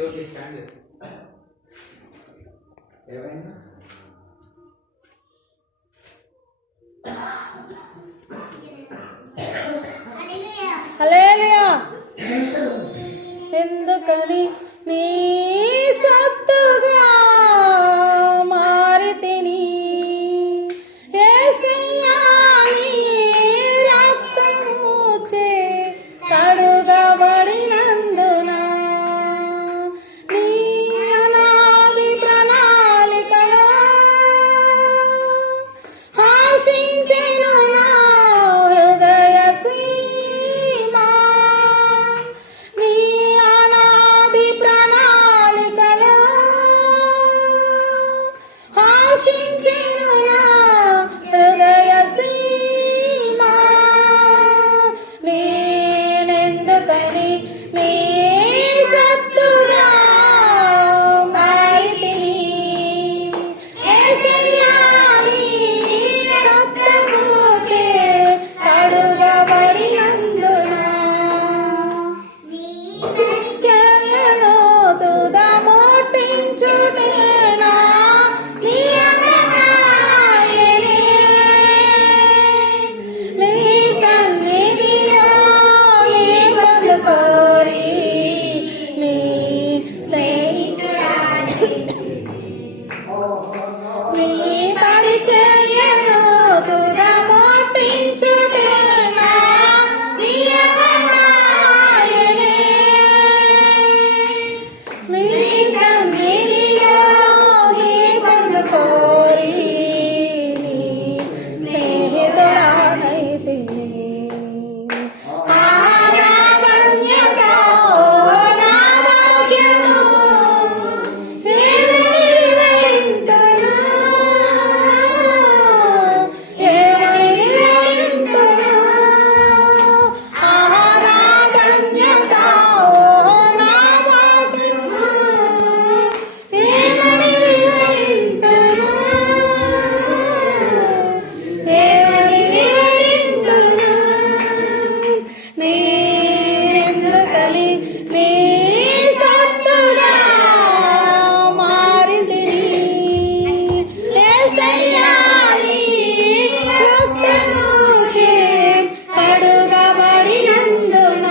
Okay stand చేసి ఏమైనా హల్లెలూయా. ఎందుకని నీ సత్తుగా మారితిని యేసయ్యా, నీ రక్తముచే కడుగబడినందున నీ అనాది ప్రణాళికలో ఆశించెను నా హృదయ సీమ. నీ అనాది ప్రణాళికలో ఆశించెను నా హృదయ సీమ. నేనెందుకని నీ సత్తుగా మారితిని యేసయ్యా, నీ రక్తముచే కడుగబడినందున చర్యను తుదముట్టించుటేనా నియమమాయెనే. నీ సన్నిధిలో నీ పొందుకోరి నీ స్నేహితురాలి నీ పరిచర్యను తుదముట్టించుటేనా నియమమాయెనే. నీ సన్నిధిలో నీ పొందుకోరి నీ స్నేహితురాలైతిని. ఆరాధన్యత ఓ నా భాగ్యము, ఏమని వివరింతును, ఏమని వివరింతును. ఆరాధన్యత ఓ నా భాగ్యము, ఏమని వివరింతును, ఏమని వివరింతును. నేనెందుకని నీ సత్తుగా మారితిని యేసయ్యా, నీ రక్తముచే కడుగబడినందున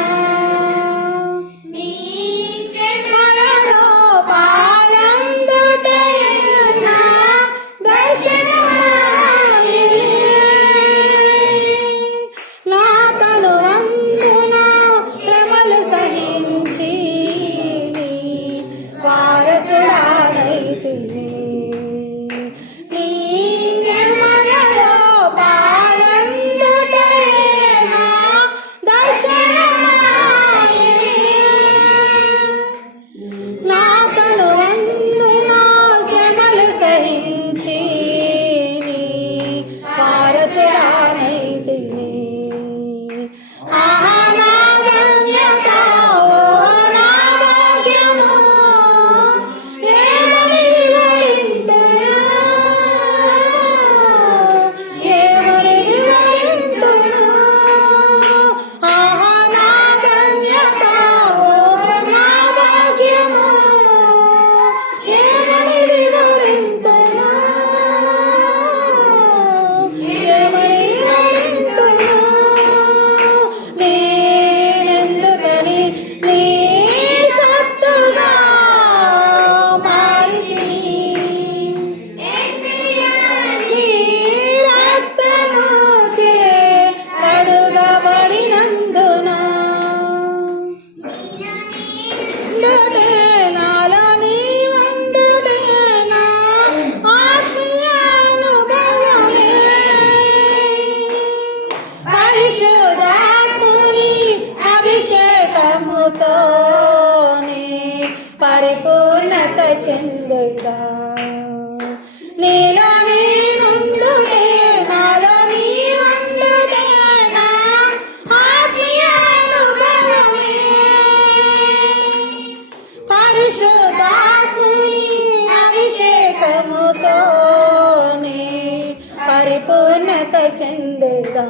మనలో పాలందుటే నా దర్శనమాయెనే. నా తనువందున శ్రమలు సహించి నీ వారసుడానైతిని. నీ శ్రమలలో పాలందుటే నా దర్శనమాయెనే. నా తనువందున శ్రమలు సహించి నీ వారసుడానైతిని. ఆహా నా ధన్యత ఓ నా భాగ్యము, ఏమని వివరింతును, ఏమని వివరింతును. ఆహా నా ధన్యత ఓ నా భాగ్యము, ఏమని వివరింతును, ఏమని వివరింతును. నేనెందుకని నీ సత్తుగా మారితిని నీ రక్తముచే కడుగబడినందున. అందుటే నాలో నీ వందుటే నా ఆత్మీయ అనుభవమే. పరిశుద్ధాత్ముని అభిషేకముతోనే పరిపూర్ణత చెందుగా. నీలో నేనుండుటే నాలో నీ వందుటే నా ఆత్మీయ అనుభవమే. పరిశుద్ధాత్ముని అభిషేకముతోనే పరిపూర్ణత చెందుగా.